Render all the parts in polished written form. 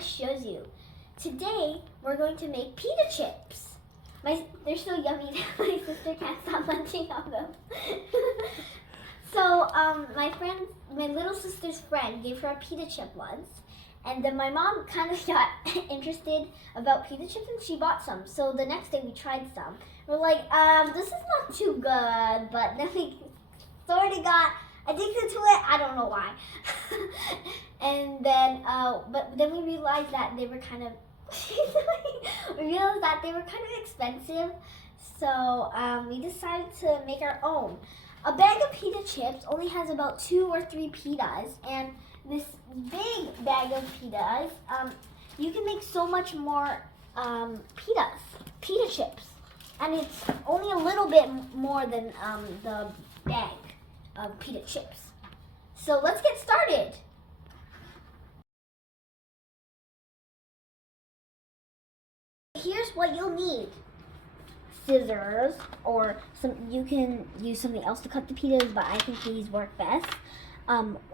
to show you. Today, we're going to make pita chips. They're so yummy that my sister can't stop munching on them. So, my little sister's friend gave her a pita chip once. And then my mom kind of got interested about pita chips and she bought some. So the next day we tried some. We're like, this is not too good. But then we sort of got addicted to it. I don't know why. And then, but then we realized that they were kind of, expensive. So we decided to make our own. A bag of pita chips only has about 2 or 3 pitas. And this big bag of pitas, you can make so much more pita chips. And it's only a little bit more than the bag of pita chips. So let's get started. Here's what you'll need. Scissors, or you can use something else to cut the pitas, but I think these work best.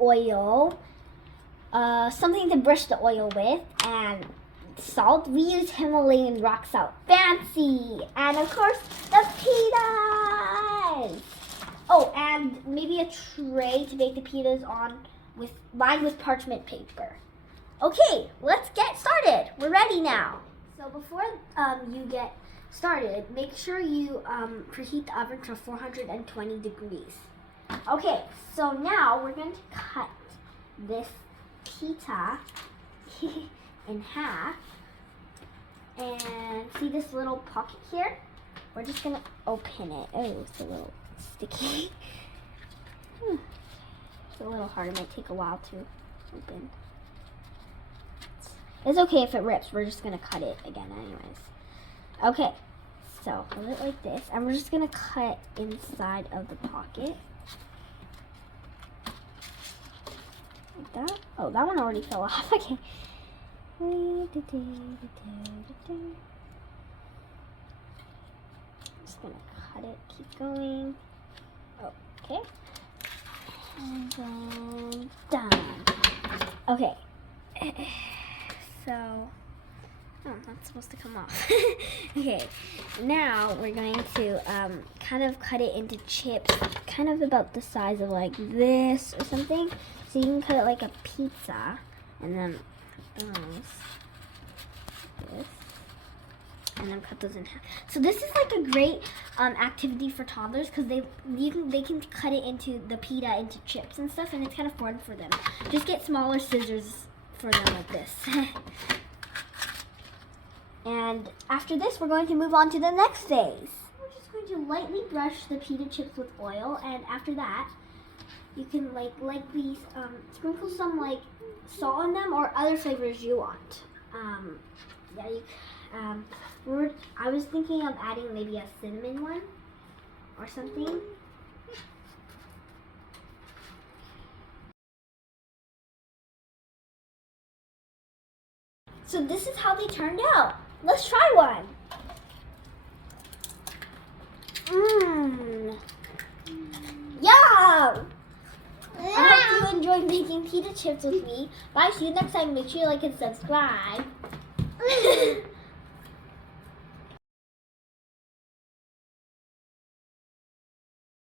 Oil, something to brush the oil with, and salt. We use Himalayan rock salt. Fancy! And of course, the pitas! Oh, and maybe a tray to bake the pitas on, lined with parchment paper. Okay, let's get started. We're ready now. So before you get started, make sure you preheat the oven to 420 degrees. Okay, so now we're going to cut this pita in half. And see this little pocket here? We're just going to open it. Oh, it's a little sticky. It's a little hard. It might take a while to open. It's okay if it rips. We're just going to cut it again anyways. Okay, so hold it like this. And we're just going to cut inside of the pocket. Like that. Oh, that one already fell off. Okay. Just going to cut it. Keep going. Okay. And then done. Okay. So, that's supposed to come off. Okay, now we're going to kind of cut it into chips, kind of about the size of like this or something. So you can cut it like a pizza, and then this, and then cut those in half. So this is like a great activity for toddlers because they can cut it into the pita into chips and stuff, and it's kind of fun for them. Just get smaller scissors for them like this. And after this, we're going to move on to the next phase. We're just going to lightly brush the pita chips with oil, and after that, you can lightly sprinkle some like salt on them or other flavors you want. I was thinking of adding maybe a cinnamon one or something. So this is how they turned out. Let's try one. Yum! I hope you enjoyed making pita chips with me. Bye, see you next time. Make sure you like and subscribe.